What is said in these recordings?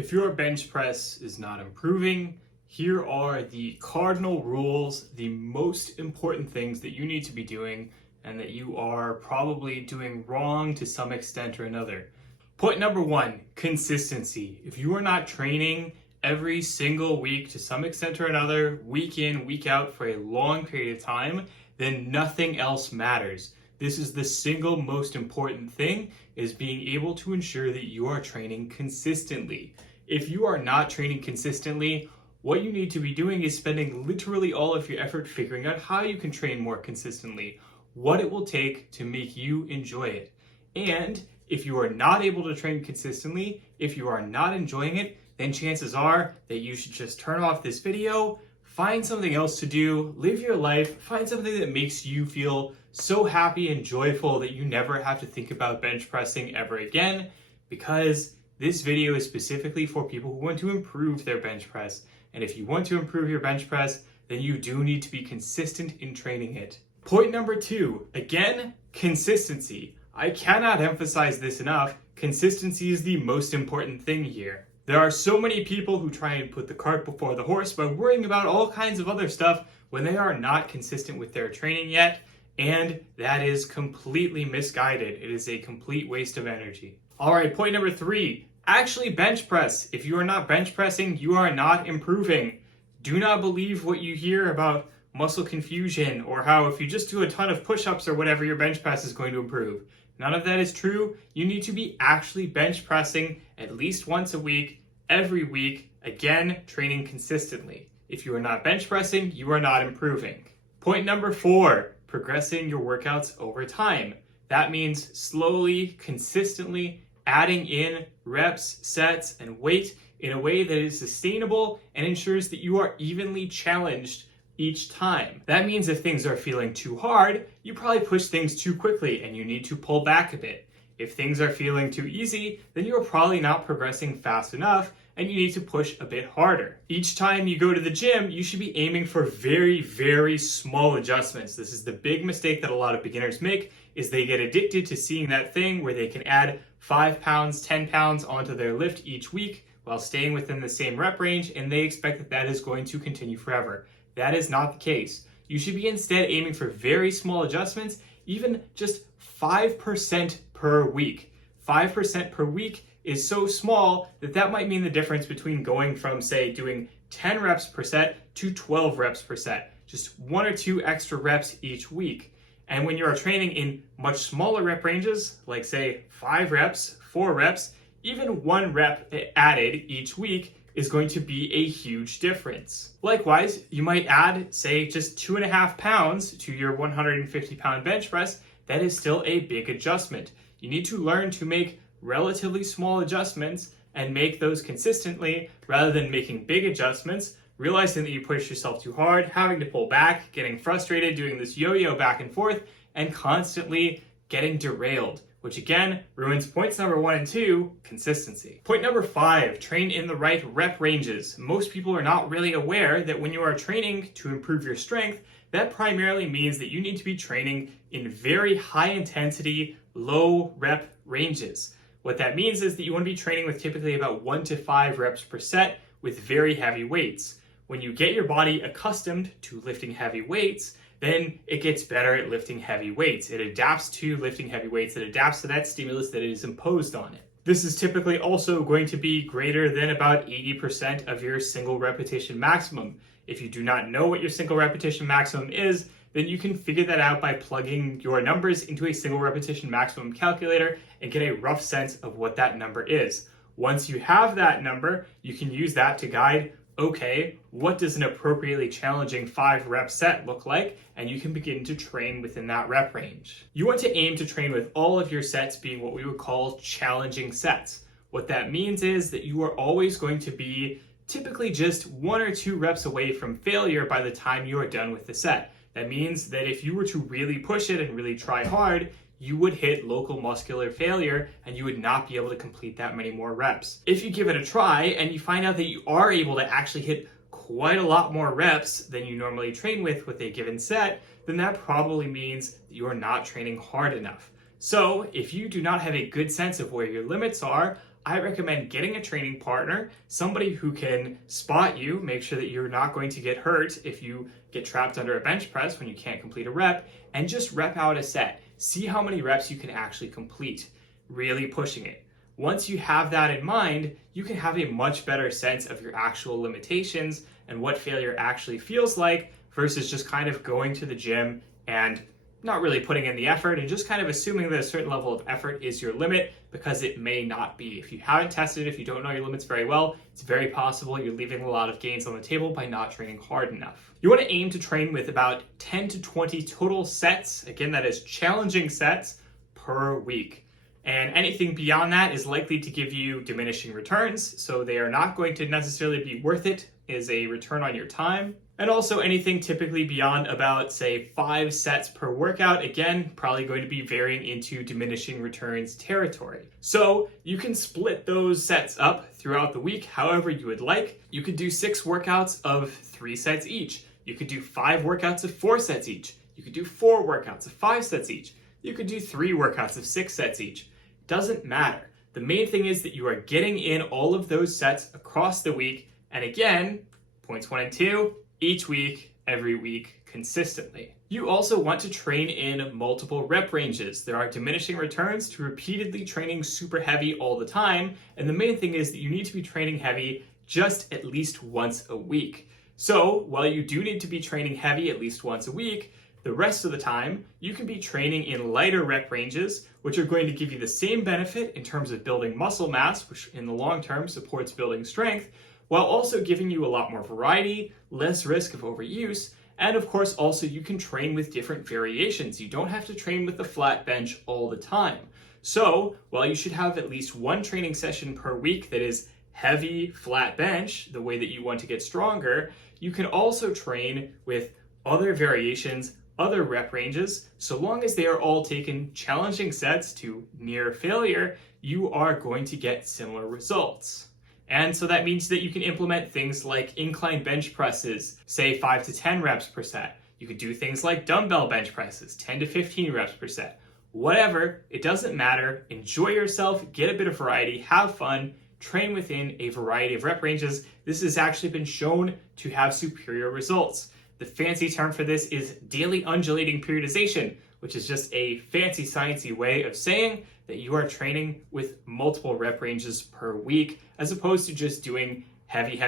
If your bench press is not improving, here are the cardinal rules, the most important things that you need to be doing and that you are probably doing wrong to some extent or another. Point number one, consistency. If you are not training every single week to some extent or another, week in, week out for a long period of time, then nothing else matters. This is the single most important thing, is being able to ensure that you are training consistently. If you are not training consistently, what you need to be doing is spending literally all of your effort figuring out how you can train more consistently, what it will take to make you enjoy it. And if you are not able to train consistently, if you are not enjoying it, then chances are that you should just turn off this video, find something else to do, live your life, find something that makes you feel so happy and joyful that you never have to think about bench pressing ever again, because this video is specifically for people who want to improve their bench press. And if you want to improve your bench press, then you do need to be consistent in training it. Point number two, again, consistency. I cannot emphasize this enough. Consistency is the most important thing here. There are so many people who try and put the cart before the horse by worrying about all kinds of other stuff when they are not consistent with their training yet, and that is completely misguided. It is a complete waste of energy. All right, point number three, actually bench press. If you are not bench pressing, you are not improving. Do not believe what you hear about muscle confusion or how if you just do a ton of push-ups or whatever, your bench press is going to improve. None of that is true. You need to be actually bench pressing at least once a week, every week, again, training consistently. If you are not bench pressing, you are not improving. Point number four, progressing your workouts over time. That means slowly, consistently adding in reps, sets, and weight in a way that is sustainable and ensures that you are evenly challenged each time. That means if things are feeling too hard, you probably push things too quickly and you need to pull back a bit. If things are feeling too easy, then you're probably not progressing fast enough and you need to push a bit harder. Each time you go to the gym, you should be aiming for very, very small adjustments. This is the big mistake that a lot of beginners make, is they get addicted to seeing that thing where they can add 5 pounds, 10 pounds onto their lift each week while staying within the same rep range, and they expect that that is going to continue forever. That is not the case. You should be instead aiming for very small adjustments, even just 5% per week. 5% per week is so small that that might mean the difference between going from, say, doing 10 reps per set to 12 reps per set. Just 1 or 2 extra reps each week. And when you are training in much smaller rep ranges, like say 5 reps, 4 reps, even 1 rep added each week is going to be a huge difference. Likewise, you might add, say, just 2.5 pounds to your 150-pound bench press. That is still a big adjustment. You need to learn to make relatively small adjustments and make those consistently rather than making big adjustments, realizing that you push yourself too hard, having to pull back, getting frustrated, doing this yo-yo back and forth, and constantly getting derailed, which again ruins points number 1 and 2, consistency. Point number 5, train in the right rep ranges. Most people are not really aware that when you are training to improve your strength, that primarily means that you need to be training in very high intensity, low rep ranges. What that means is that you want to be training with typically about 1 to 5 reps per set with very heavy weights. When you get your body accustomed to lifting heavy weights, then it gets better at lifting heavy weights. It adapts to lifting heavy weights. It adapts to that stimulus that is imposed on it. This is typically also going to be greater than about 80% of your single repetition maximum. If you do not know what your single repetition maximum is, then you can figure that out by plugging your numbers into a single repetition maximum calculator and get a rough sense of what that number is. Once you have that number, you can use that to guide, okay, what does an appropriately challenging 5 rep set look like? And you can begin to train within that rep range. You want to aim to train with all of your sets being what we would call challenging sets. What that means is that you are always going to be typically just 1 or 2 reps away from failure by the time you are done with the set. That means that if you were to really push it and really try hard, you would hit local muscular failure and you would not be able to complete that many more reps. If you give it a try and you find out that you are able to actually hit quite a lot more reps than you normally train with a given set, then that probably means that you are not training hard enough. So if you do not have a good sense of where your limits are, I recommend getting a training partner, somebody who can spot you, make sure that you're not going to get hurt if you get trapped under a bench press when you can't complete a rep, and just rep out a set. See how many reps you can actually complete, really pushing it. Once you have that in mind, you can have a much better sense of your actual limitations and what failure actually feels like versus just kind of going to the gym and not really putting in the effort and just kind of assuming that a certain level of effort is your limit, because it may not be. If you haven't tested, if you don't know your limits very well, it's very possible you're leaving a lot of gains on the table by not training hard enough. You want to aim to train with about 10 to 20 total sets. Again, that is challenging sets per week. And anything beyond that is likely to give you diminishing returns, so they are not going to necessarily be worth it as a return on your time. And also anything typically beyond about, say, 5 sets per workout, again, probably going to be varying into diminishing returns territory. So you can split those sets up throughout the week however you would like. You could do 6 workouts of 3 sets each. You could do 5 workouts of 4 sets each. You could do 4 workouts of 5 sets each. You could do 3 workouts of 6 sets each. Doesn't matter. The main thing is that you are getting in all of those sets across the week. And again, points 1 and 2, each week, every week, consistently. You also want to train in multiple rep ranges. There are diminishing returns to repeatedly training super heavy all the time, and the main thing is that you need to be training heavy just at least once a week. So, while you do need to be training heavy at least once a week, the rest of the time, you can be training in lighter rep ranges, which are going to give you the same benefit in terms of building muscle mass, which in the long term supports building strength, while also giving you a lot more variety, less risk of overuse, and of course also you can train with different variations. You don't have to train with the flat bench all the time. So, while you should have at least 1 training session per week that is heavy flat bench, the way that you want to get stronger, you can also train with other variations, other rep ranges. So long as they are all taken challenging sets to near failure, you are going to get similar results. And so that means that you can implement things like incline bench presses, say 5 to 10 reps per set. You could do things like dumbbell bench presses, 10 to 15 reps per set. Whatever, it doesn't matter. Enjoy yourself, get a bit of variety, have fun, train within a variety of rep ranges. This has actually been shown to have superior results. The fancy term for this is daily undulating periodization, which is just a fancy sciencey way of saying that you are training with multiple rep ranges per week, as opposed to just doing heavy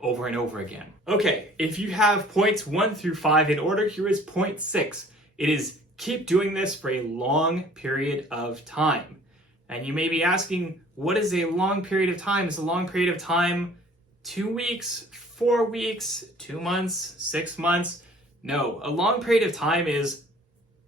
over and over again. Okay, if you have points 1 through 5 in order, here is point 6. It is keep doing this for a long period of time. And you may be asking, what is a long period of time? Is a long period of time 2 weeks, 4 weeks, 2 months, 6 months? No, a long period of time is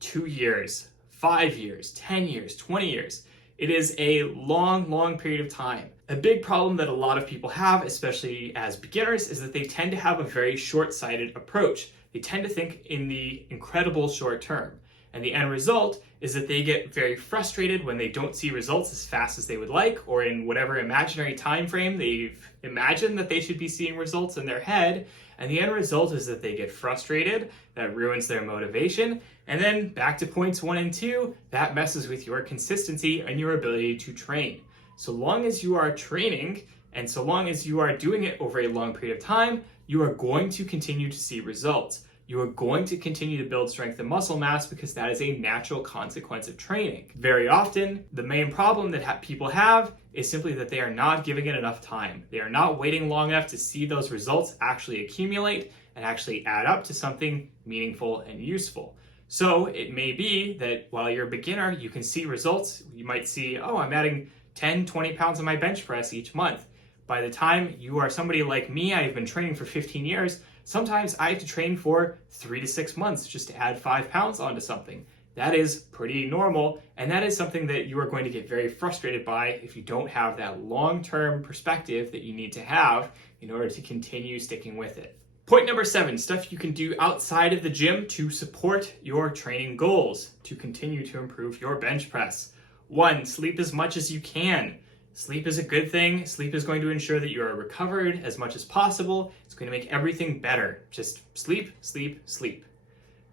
2 years, 5 years, 10 years, 20 years. It is a long period of time. A big problem that a lot of people have, especially as beginners, is that they tend to have a very short-sighted approach. They tend to think in the incredible short term. And the end result is that they get very frustrated when they don't see results as fast as they would like, or in whatever imaginary time frame they've imagined that they should be seeing results in their head. And the end result is that they get frustrated, that ruins their motivation, and then back to points 1 and 2, that messes with your consistency and your ability to train. So long as you are training, and so long as you are doing it over a long period of time, you are going to continue to see results. You are going to continue to build strength and muscle mass because that is a natural consequence of training. Very often, the main problem that people have is simply that they are not giving it enough time. They are not waiting long enough to see those results actually accumulate and actually add up to something meaningful and useful. So it may be that while you're a beginner, you can see results. You might see, oh, I'm adding 10, 20 pounds on my bench press each month. By the time you are somebody like me, I've been training for 15 years, sometimes I have to train for 3 to 6 months just to add 5 pounds onto something. That is pretty normal, and that is something that you are going to get very frustrated by if you don't have that long-term perspective that you need to have in order to continue sticking with it. Point number 7, stuff you can do outside of the gym to support your training goals, to continue to improve your bench press. 1, sleep as much as you can. Sleep is a good thing. Sleep is going to ensure that you are recovered as much as possible. It's going to make everything better. Just sleep, sleep, sleep.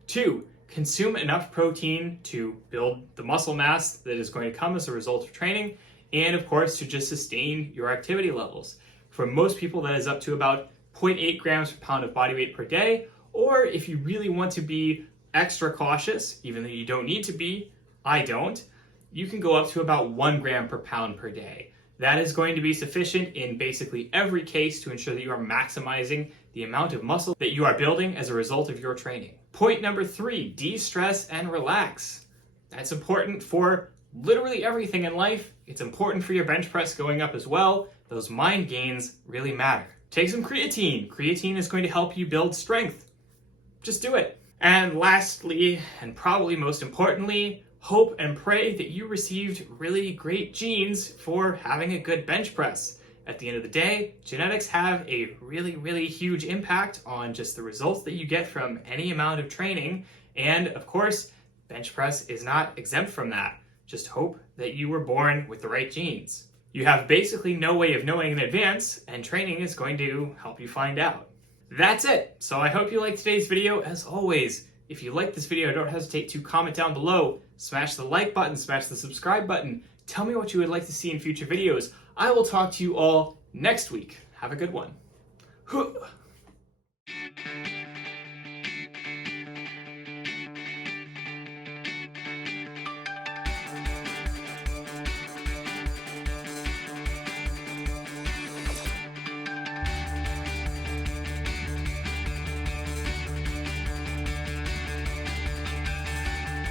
2, consume enough protein to build the muscle mass that is going to come as a result of training. and of course to just sustain your activity levels. For most people, that is up to about 0.8 grams per pound of body weight per day, or if you really want to be extra cautious, even though you don't need to be, I don't, you can go up to about 1 gram per pound per day. That is going to be sufficient in basically every case to ensure that you are maximizing the amount of muscle that you are building as a result of your training. Point number 3, de-stress and relax. That's important for literally everything in life. It's important for your bench press going up as well. Those mind gains really matter. Take some creatine. Creatine is going to help you build strength. Just do it. And lastly, and probably most importantly, hope and pray that you received really great genes for having a good bench press. At the end of the day, genetics have a really, really huge impact on just the results that you get from any amount of training. And of course, bench press is not exempt from that. Just hope that you were born with the right genes. You have basically no way of knowing in advance, and training is going to help you find out. That's it. So I hope you liked today's video. As always, if you liked this video, don't hesitate to comment down below, smash the like button, smash the subscribe button. Tell me what you would like to see in future videos. I will talk to you all next week. Have a good one.